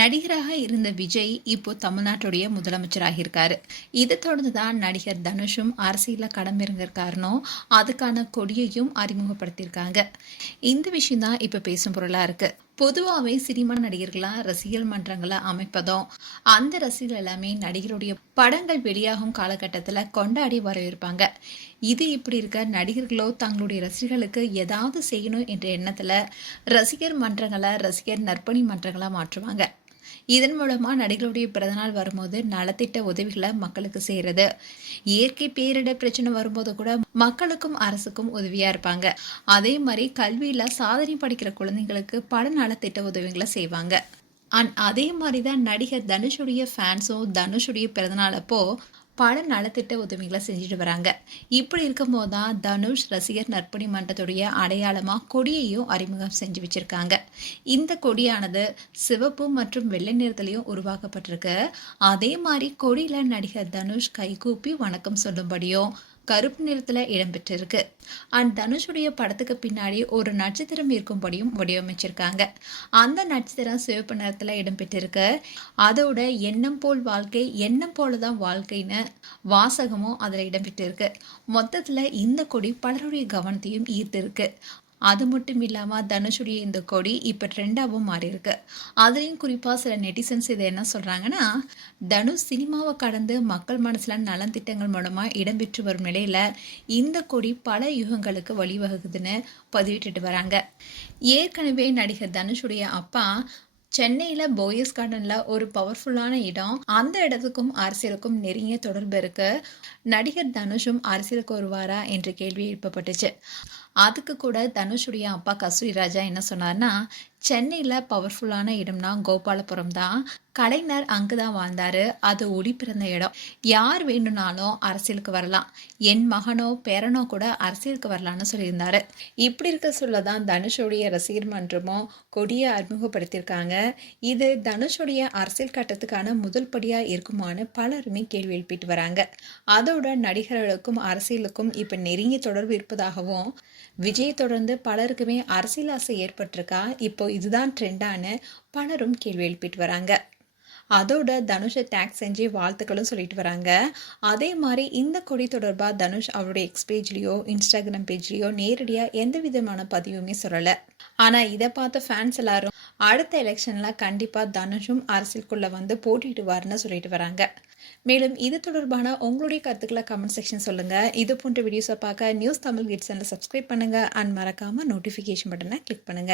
நடிகராக இருந்த விஜய் இப்போ தமிழ்நாட்டுடைய முதலமைச்சராக இருக்காரு. இதை தொடர்ந்து தான் நடிகர் தனுஷும் அரசியல்ல களமிறங்கிருக்காருனோ அதுக்கான கொடியையும் அறிமுகப்படுத்தியிருக்காங்க. இந்த விஷயம் தான் இப்ப பேசும் பொருளா இருக்கு. பொதுவாகவே சினிமா நடிகர்களா ரசிகர் மன்றங்களை அமைப்பதும் அந்த ரசிகர்கள் எல்லாமே நடிகருடைய படங்கள் வெளியாகும் காலகட்டத்தில் கொண்டாடி வரவேற்பாங்க. இது இப்படி இருக்க நடிகர்களோ தங்களுடைய ரசிகர்களுக்கு ஏதாவது செய்யணும் என்ற எண்ணத்துல ரசிகர் மன்றங்களை ரசிகர் நற்பணி மன்றங்களா மாற்றுவாங்க. இதன் மூலமா நடிகருடைய பிறந்தநாள் வரும்போது நலத்திட்ட உதவிகளை மக்களுக்கு செய்யறது, இயற்கை பேரிடர் பிரச்சனை வரும்போது கூட மக்களுக்கும் அரசுக்கும் உதவியா இருப்பாங்க. அதே மாதிரி கல்வியில சாதனை படிக்கிற குழந்தைங்களுக்கு பல நலத்திட்ட உதவிகளை செய்வாங்க. அதே மாதிரி தான் நடிகர் தனுஷுடைய ஃபேன்ஸும் தனுஷுடைய பிறந்தநாள் அப்போ பல நலத்திட்ட உதவிகளை செஞ்சுட்டு வராங்க. இப்படி இருக்கும்போது தான் தனுஷ் ரசிகர் நற்பணி மன்றத்துடைய அடையாளமாக கொடியையும் அறிமுகம் செஞ்சு வச்சிருக்காங்க. இந்த கொடியானது சிவப்பு மற்றும் வெள்ளை நிறத்திலையும் உருவாக்கப்பட்டிருக்கு. அதே மாதிரி கொடியில் நடிகர் தனுஷ் கைகூப்பி வணக்கம் சொல்லும்படியும் கருப்பு நிறத்தில் இடம்பெற்றிருக்கு. தனுஷுடைய படத்துக்கு பின்னாடி ஒரு நட்சத்திரம் இருக்கும்படியும் வடிவமைச்சிருக்காங்க. அந்த நட்சத்திரம் சிவப்பு நிறத்தில் இடம்பெற்றிருக்கு. அதோட எண்ணம் போல் வாழ்க்கை, எண்ணம் போலதான் வாழ்க்கைன்னு வாசகமும் அதில் இடம்பெற்றிருக்கு. மொத்தத்தில் இந்த கொடி பலருடைய கவனத்தையும் ஈர்த்திருக்கு. அது மட்டும் இல்லாமல் தனுஷுடைய இந்த கொடி இப்போ ட்ரெண்டாகவும் மாறி இருக்கு. அதுலேயும் குறிப்பாக சில நெட்டிசன்ஸ் இதை என்ன சொல்கிறாங்கன்னா, தனுஷ் சினிமாவை கடந்து மக்கள் மனசில் நலத்திட்டங்கள் மூலமாக இடம்பெற்று வரும் நிலையில் இந்த கொடி பல யுகங்களுக்கு வழிவகுக்குதுன்னு பதிவிட்டுட்டு வராங்க. ஏற்கனவே நடிகர் தனுஷுடைய அப்பா சென்னையில் போயஸ் கார்டனில் ஒரு பவர்ஃபுல்லான இடம். அந்த இடத்துக்கும் அரசியலுக்கும் நெருங்கிய தொடர்பு இருக்கு. நடிகர் தனுஷும் அரசியலுக்கு வருவாரா என்ற கேள்வி எழுப்பப்பட்டுச்சு. அதுக்கு கூட தனுஷுடைய அப்பா கஸ்தூரி ராஜா என்ன சொன்னார்னா, சென்னையில் பவர்ஃபுல்லான இடம்னா கோபாலபுரம் தான். கலைஞர் அங்கே தான் வாழ்ந்தார். அது ஒளி பிறந்த இடம். யார் வேணும்னாலும் அரசியலுக்கு வரலாம். என் மகனோ பேரனோ கூட அரசியலுக்கு வரலான்னு சொல்லியிருந்தாரு. இப்படி இருக்க சொல்ல தான் தனுஷுடைய ரசிகர் மன்றமும் கொடியை அறிமுகப்படுத்தியிருக்காங்க. இது தனுஷுடைய அரசியல் கட்டத்துக்கான முதல் படியாக இருக்குமான்னு பலருமே கேள்வி எழுப்பிட்டு வராங்க. அதோட நடிகர்களுக்கும் அரசியலுக்கும் இப்போ நெருங்கிய தொடர்பு இருப்பதாகவும், விஜய் தொடர்ந்து பலருக்குமே அரசியல் ஆசை ஏற்பட்டிருக்கா, இப்போ இதுதான் ட்ரெண்டான பலரும் கேள்வி எழுப்பிட்டு வராங்க. அதோட தனுஷை டேக் செஞ்சு வாழ்த்துக்களும் சொல்லிட்டு வராங்க. அதே மாதிரி இந்த கொடி தொடர்பாக தனுஷ் அவருடைய எக்ஸ் பேஜ்லேயோ இன்ஸ்டாகிராம் பேஜ்லேயோ நேரடியாக எந்த விதமான பதிவுமே சொல்லலை. ஆனால் இதை பார்த்த ஃபேன்ஸ் எல்லாரும் அடுத்த எலெக்ஷனில் கண்டிப்பாக தனுஷும் அரசியலுக்குள்ளே வந்து போட்டிடுவார்னு சொல்லிட்டு வராங்க. மேலும் இது தொடர்பான உங்களுடைய கருத்துக்களை கமெண்ட் செக்ஷன் சொல்லுங்கள். இது போன்ற வீடியோஸை பார்க்க நியூஸ் தமிழ் கிட்ஸ் சேனலை சப்ஸ்கிரைப் பண்ணுங்கள். மறக்காமல் நோட்டிஃபிகேஷன் பட்டனை கிளிக் பண்ணுங்கள்.